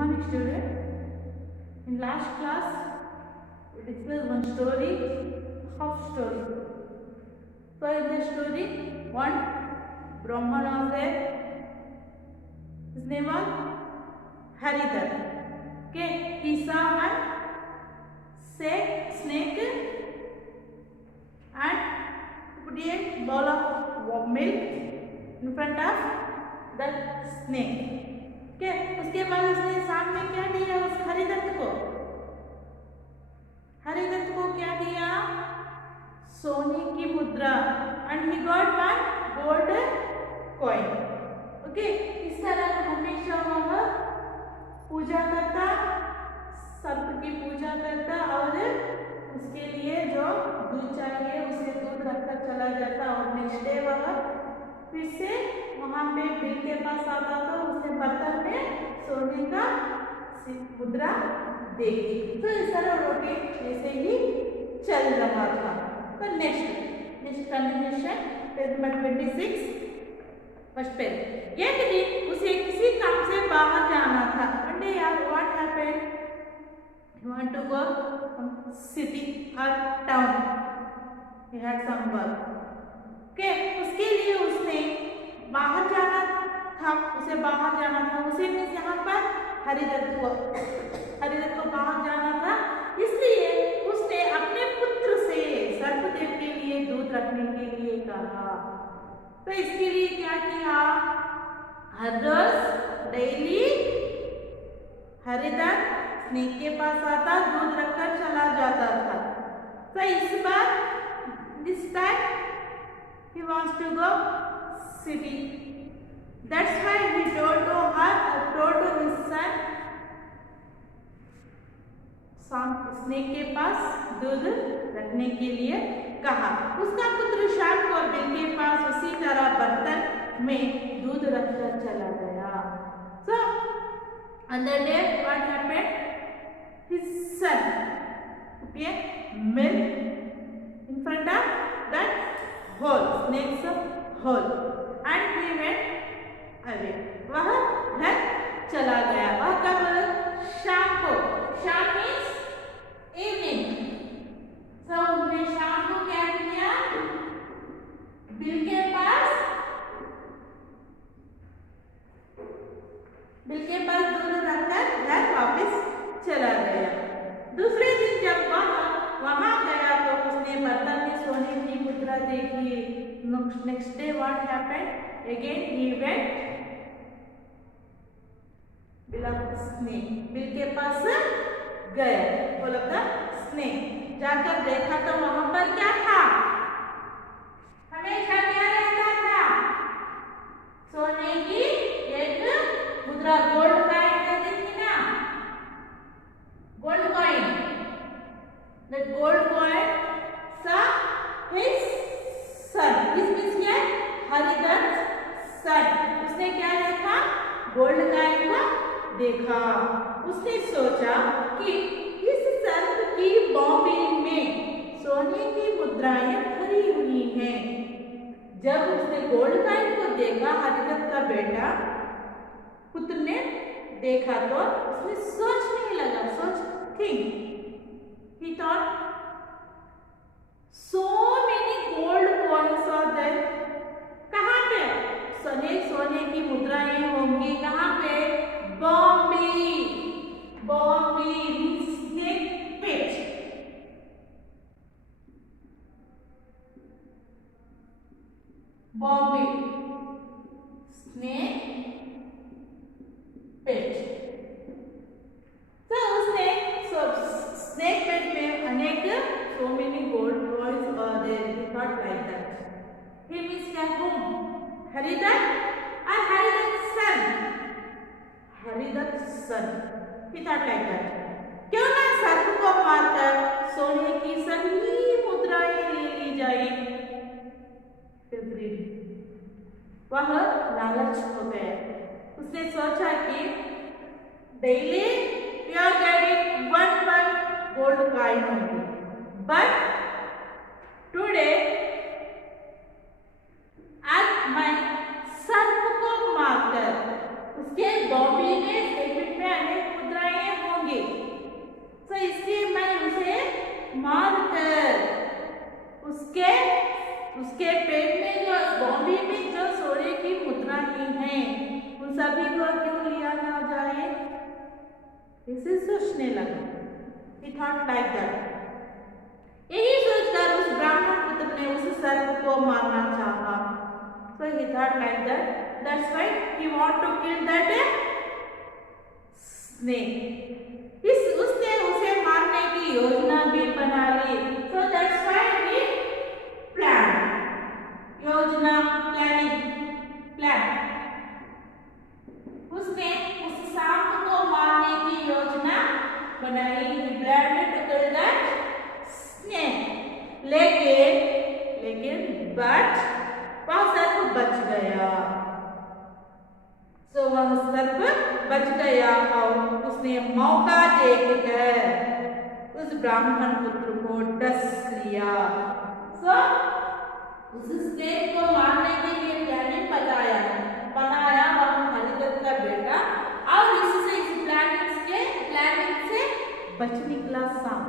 morning, student. In last class, we discussed one story, half story. So in the story, one Brahman was there. His name was Haridhar. Okay, he saw one snake and put a bowl of milk in front of the snake. Okay, उसके बाद उसने सामने क्या दिया उस हरिदत्त को क्या दिया? सोने की मुद्रा and he got one gold coin. Okay, इस तरह हमेशा वह पूजा करता, सर्प की पूजा करता और उसके लिए जो दूध चाहिए उसे दूध रखकर चला जाता और नेक्स्ट डे वह फिर से वहां पे बिल के पास आता तो उसने बर्तन में सोने का मुद्रा देखी। तो इस तरह रोटी ऐसे ही चल रहा था। तो next continuation page number 26 first page. एक दिन उसे किसी काम से बाहर जाना था। वन डे यार what happened, you want to go from city or town, he had some work. Okay, उसके लिए उसने बाहर जाना था, उसे मीन्स यहाँ पर हरिदत्त को बाहर जाना था, इसलिए उसने अपने पुत्र से सर्पदेव के लिए दूध रखने के लिए कहा। तो इसके लिए क्या किया? हर रोज डेली हरिदत्त स्नेक के पास आता, दूध रखकर चला जाता था। तो इस बार this time he wants to go city. That's why he told to his son snake के पास दूध रखने के लिए कहा। उसका पुत्र शाम को बिल के पास उसी तरह बर्तन में दूध रखकर चला गया। So on the day what happened? His son put a milk in front of that hole, snake's hole, and he went away. वह घर चला गया। वह कब? शाम को। शाम means evening. So उसने शाम को क्या किया? बिल के पास दूध रखकर घर वापस चला गया। दूसरे दिन जब वहां गया तो उसने बर्तन में सोने की मुद्रा देखी। Next day what happened? Again he went bill के पास गया। बोला था स्नेक, जाकर देखा तो वहां पर क्या था? हमेशा क्या रहता था? सोने की एक मुद्रा, gold coin. The gold coin saw his son. This means क्या? हरिदत्त son. उसने क्या देखा? गोल्ड कॉइन को देखा। उसने सोचा कि इस सर्प की बॉम्बे में सोने की मुद्राएं भरी हुई हैं। जब उसने गोल्ड कॉइन को देखा, हरिदत्त का बेटा पुत्र ने देखा तो उसने सोचने लगा, he thought so many gold coins are there. कहाँ पे? सोने की मुद्राएं होंगी कहाँ पे? Bombay means snake pit. Bombay snake pit. तो उसने स्नेक पेट में अनेक so many gold coins are there. He thought like that. He means क्या? whom? Haridhat or Haridhat's son? Haridhat's son. He thought like that. क्यों ना सर्प को मारकर सोने की सभी मुद्राएं ले ली जाए। फिर वह लालच हो गया। उसने सोचा कि daily we are getting one gold coin only, but today आज मैं सर्प को मारकर उसके बॉडी में अनेक ऐसे सोचने लगा। He thought like that. यही सोचकर उस ब्राह्मण पुत्र ने उस सर्प को मारना चाहा। So he thought like that. That's why he want to kill that snake. उसने उसे मारने की योजना भी बना ली। So that's why he planned. योजना प्लान। उसने उस सांप को मारने की योजना बनाई। He planned to kill that snake. लेकिन but वह सर्प बच गया। So वह सर्प बच गया और उसने मौका देखकर उस ब्राह्मण पुत्र को डस लिया। So उस स्नेक को मारने के लिए प्लानिंग बनाया वह हरिदत्त का बेटा और इससे इस प्लानिंग से बच निकला सांप।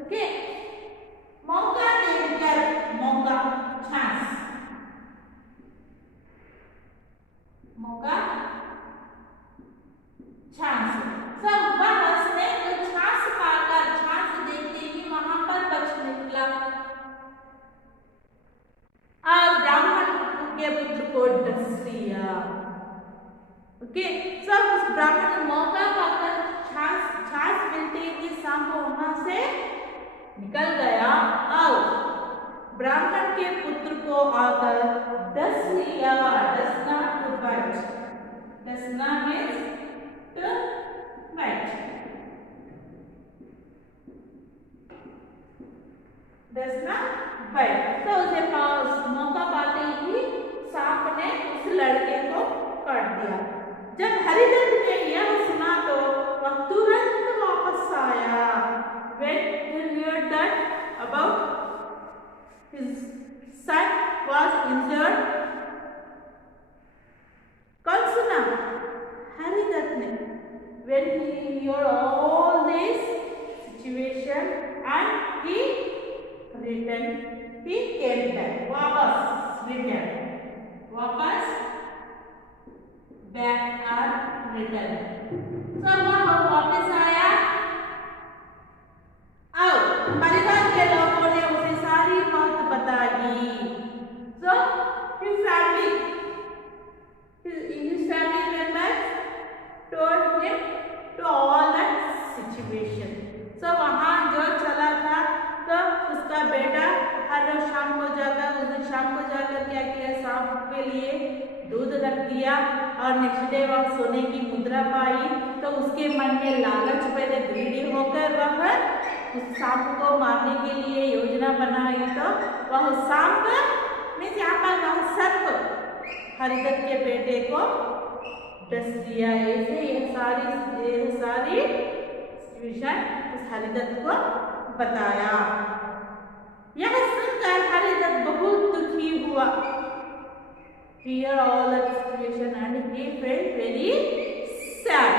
ओके, मौका देकर चांस सब वह स्नेक चांस पाकर चांस देखते ही वहां पर बच निकला और ब्राह्मण के पुत्र को डस लिया। ओके, सब उस ब्राह्मण ने मौका पाकर चांस मिलते ही सांप वहां से निकल गया और ब्राह्मण के पुत्र को आकर डस लिया। डसना टू बाइट। डसना मीन्स टू बाइट। डसना बाइट। तो उसे मौका पाते ही सांप ने उस लड़के को काट दिया। जब हरिदत्त ने यह सुना तो वह तुरंत वापस आया। When he heard that about his son was injured, कौन सुना? हरिदत्त ने। When he heard all this situation and he returned, he came back. वापस back और return. So वह वापस आया और परिवार के लोगों ने उसे सारी बात बताई। So his family members told him to all that situation. So वहाँ जो चला था तो उसका बेटा हर रोज शाम को जाकर क्या किया, सांप के लिए दूध रख दिया और नेक्स्ट डे वह सोने की मुद्रा पाई तो उसके मन में लालच पहले ग्रीडी होकर वह उस सांप को मारने के लिए योजना बनाई। तो वह सांप मीन्स यहाँ पर वह सर्प हरिदत्त के बेटे को डस दिया। ऐसे यह सारी सिचुएशन उस हरिदत्त को बताया। यह सुनकर हरिदत्त बहुत दुखी हुआ। Hear all the situation and he felt very sad.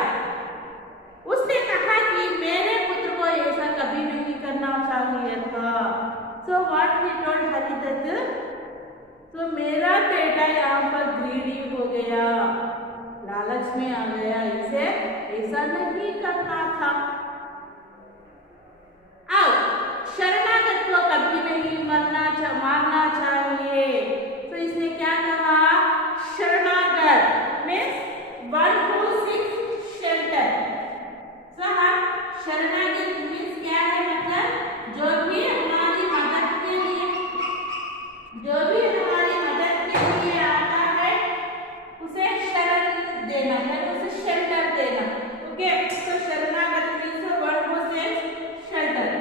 उसने कहा कि मेरे पुत्र को ऐसा कभी नहीं करना चाहिए था। So what he told Haridatt, तो मेरा बेटा यहाँ पर ग्रीडी हो गया, लालच में आ गया, इसे ऐसा नहीं करना था। शरणागत को कभी नहीं मारना चाहिए। तो इसने क्या कहा? शरणागत means one who seeks shelter. शरणागत मीन्स क्या है? मतलब जो भी हमारी मदद के लिए आता है उसे शरण देना है, उसे शेल्टर देना। ओके, तो शरणागत means one who seeks shelter.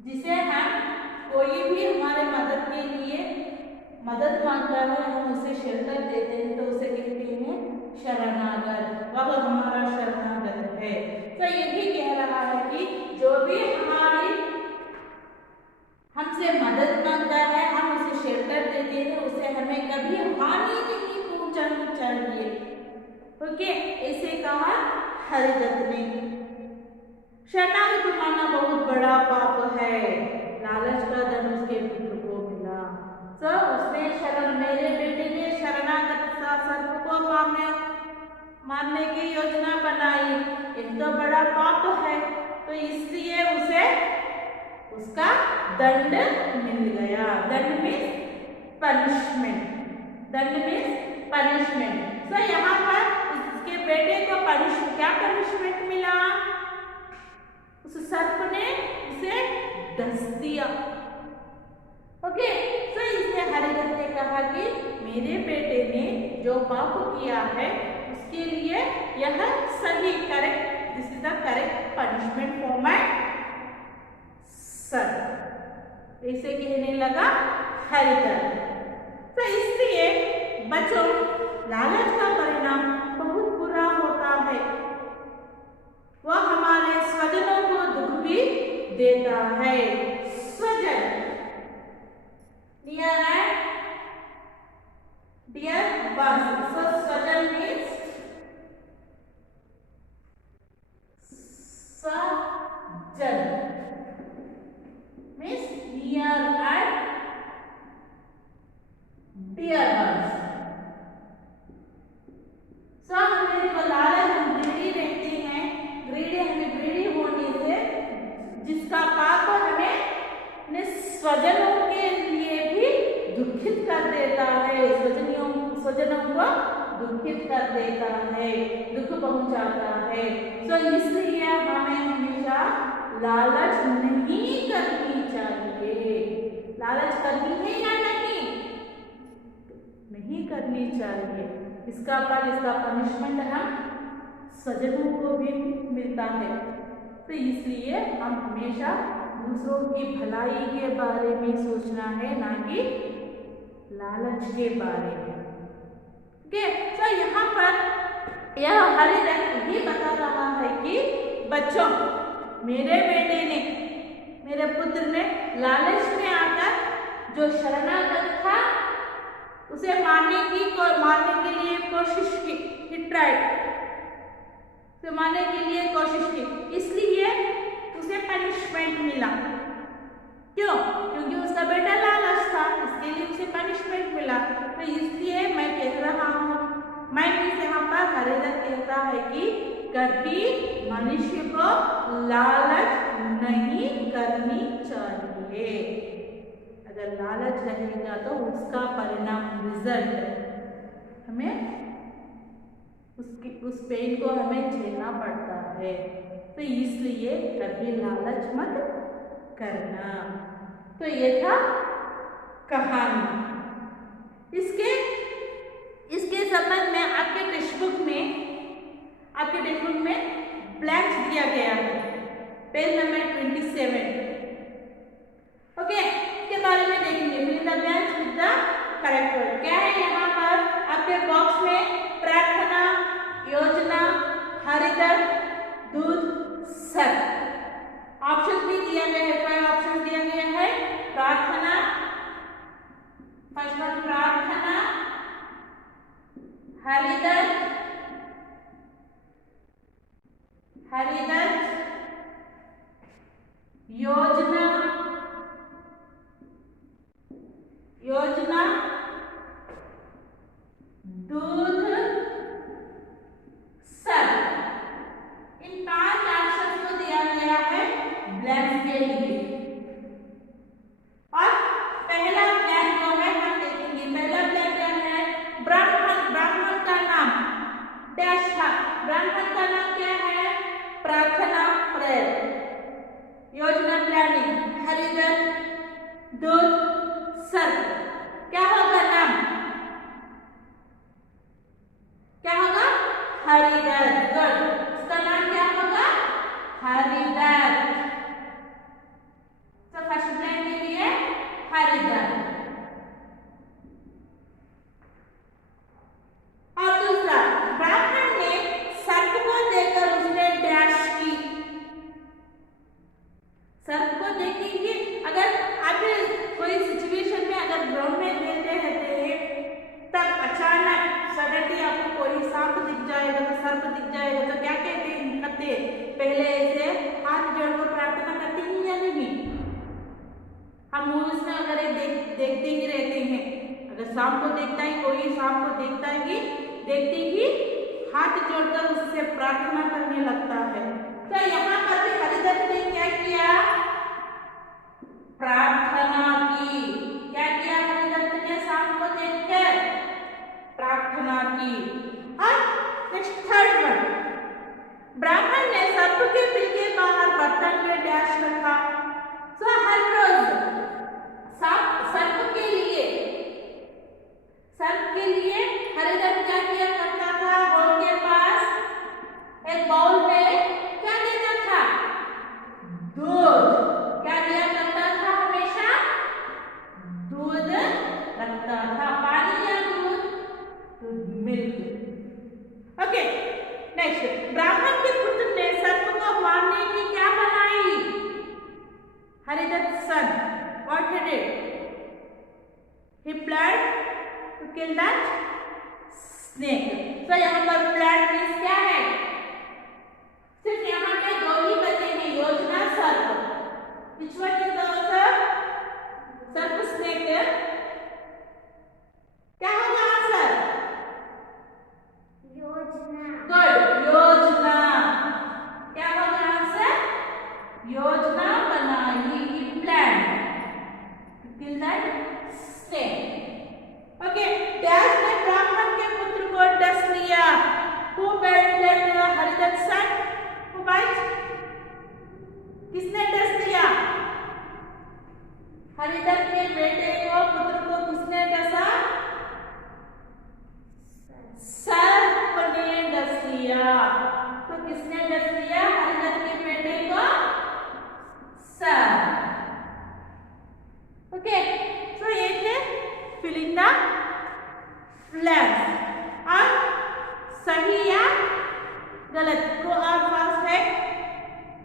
जिसे हम कोई भी हमारे मदद के लिए मदद मांगता है हम उसे शेल्टर देते हैं तो उसे कहते हैं शरणागत। वह हमारा शरणागत है। तो यही कह रहा है कि जो भी हमसे मदद मांगता है हम उसे शेल्टर देते हैं, उसे हमें कभी हानि नहीं पहुंचानी चाहिए। ओके, ऐसे कहा हरिदत्त ने। शरणागत मानना बहुत बड़ा पाप है, लालच का धन उसके पुत्र को मिला। तो उसने शरण, मेरे बेटे ने शरणागत सर्प को मारने की योजना बनाई, एक तो बड़ा पाप है, तो इसलिए उसे उसका दंड मिल गया। दंड मीन्स पनिशमेंट, दंड मीन्स पनिशमेंट। तो यहाँ पर इसके बेटे को क्या पनिशमेंट मिला? उस सर्प ने उसे डस दिया। ओके, तो इसने हरिदत्त ने कहा कि मेरे बेटे ने जो पाप किया है उसके लिए यह सही, correct, this is the correct punishment for my son, ऐसे कहने लगा हरिदत्त। तो इसलिए बच्चों, लालच का परिणाम बहुत बुरा होता है, वह हमारे स्वजनों को दुख भी देता है। स्वजन, डियर ones, so स्वजन means स्वजन means near and dear ones। so हमें जो लालच, हम ग्रीडी रहते हैं, हमें ग्रीडी होने से जिसका पाप हमें अपने स्वजनों के लिए भी दुखित कर देता है, स्वजनों को दुखित कर देता है, दुख पहुंचाता है। तो इसलिए हमें हमेशा लालच नहीं करनी चाहिए। लालच करनी है या नहीं? नहीं करनी चाहिए। इसका फल, इसका पनिशमेंट हम स्वजनों को भी मिलता है। तो इसलिए हम हमेशा दूसरों की भलाई के बारे में सोचना है, ना कि लालच के बारे में। ओके, तो यहाँ पर यह हरिदत्त ये बता रहा है कि बच्चों, मेरे बेटे ने, मेरे पुत्र ने लालच में आकर जो शरणागत था उसे मारने के लिए कोशिश की, he tried, उसे मारने के लिए कोशिश की, इसलिए उसे पनिशमेंट मिला। क्यों? क्योंकि उसका बेटा लालच था, इसके लिए उसे पनिशमेंट मिला। तो इसलिए मैं कह रहा हूँ, मैं भी यहाँ पर हरिदत्त कहता है कि कभी मनुष्य को लालच नहीं करनी चाहिए। अगर लालच रहेगा तो उसका परिणाम, रिजल्ट, हमें उस पेन को हमें झेलना पड़ता है। तो इसलिए कभी लालच मत करना। तो ये था कहानी। इसके संबंध में आपके टेक्स्ट बुक में ब्लैंक्स दिया गया है, पेज नंबर 27। ओके, इसके बारे में देखेंगे। Fill in the blanks with the correct word. क्या है यहाँ पर आपके बॉक्स में? प्रार्थना, योजना, हरिदत्त, दूध, सर। ऑप्शन भी दिया गया है, 5 ऑप्शन दिया गया है। प्रार्थना, फर्स्ट वन प्रार्थना, हरिदत्त, योजना, दूध, सर। इन 5 ऑप्शन को दिया गया है ब्लैंक के लिए। और पहला ब्लैंक जो है हम देखेंगे। पहला ब्लैंक क्या है? ब्राह्मण का नाम डैश था। ब्राह्मण का नाम क्या है? प्रार्थना, प्रेयर। योजना, प्लानिंग। हरिदत्त, दूध, सर। क्या होगा नाम? क्या होगा? हरिदत्त। गुड, उसका नाम क्या होगा? हरिदत्त। तो फर्स्ट ब्लैंक के लिए हरिदत्त। और दूसरा, ब्राह्मण ने सर्प को देखकर उसने डैश की। मूवीज में अगर ये देखते ही रहते हैं, अगर शाम को देखता है कोई, शाम को देखता ही देखते ही हाथ जोड़कर उससे प्रार्थना करने लगता है। तो यहाँ पर भी हरिदत्त ने क्या किया? प्रार्थना की। क्या किया हरिदत्त ने? शाम को देखकर प्रार्थना की। और नेक्स्ट थर्ड वन, ब्राह्मण ने सर्प के बिल के बाहर बर्तन में डैश रखा। तो हर रोज सर्प के लिए हरिदत्त क्या किया करता था? होल के पास एक बाउल में क्या देता था? दूध। क्या दिया करता था? हमेशा दूध रखता था। पानी या दूध? मिल्क। ओके, नेक्स्ट, ब्राह्मण के पुत्र ने सर्प को मारने की क्या बनाई? हरिदत्त सन, what he did? He planned to kill that snake. तो यहाँ पर प्लान मीन्स क्या है? सिर्फ यहाँ पे दो ही बचे हैं, योजना, सर्प। Which one is the answer? सर्प, स्नेक। क्या होगा आंसर? योजना। गुड, योजना। क्या होगा आंसर? योजना बनाई, plan to kill that snake. Okay, dash ने ब्राह्मण के पुत्र को डस लिया। Who made that Haridatt son? Who bite? किसने डस लिया? हरिदत्त के बेटे को, पुत्र को किसने डसा? सर्प ने डस लिया। तो किसने डस लिया हरिदत्त के बेटे को? सर्प। ओके, तो ये थे फिलिंग द ब्लैंक्स। और सही या गलत, ट्रू और फॉल्स है,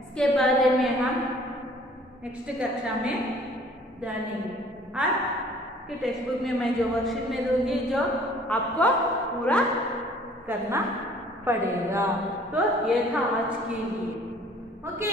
इसके बारे में हम नेक्स्ट कक्षा में जानेंगे। और के टेक्स्ट बुक में मैं जो वर्कशीट में दूंगी, जो आपको पूरा करना पड़ेगा। तो ये था आज के लिए। ओके।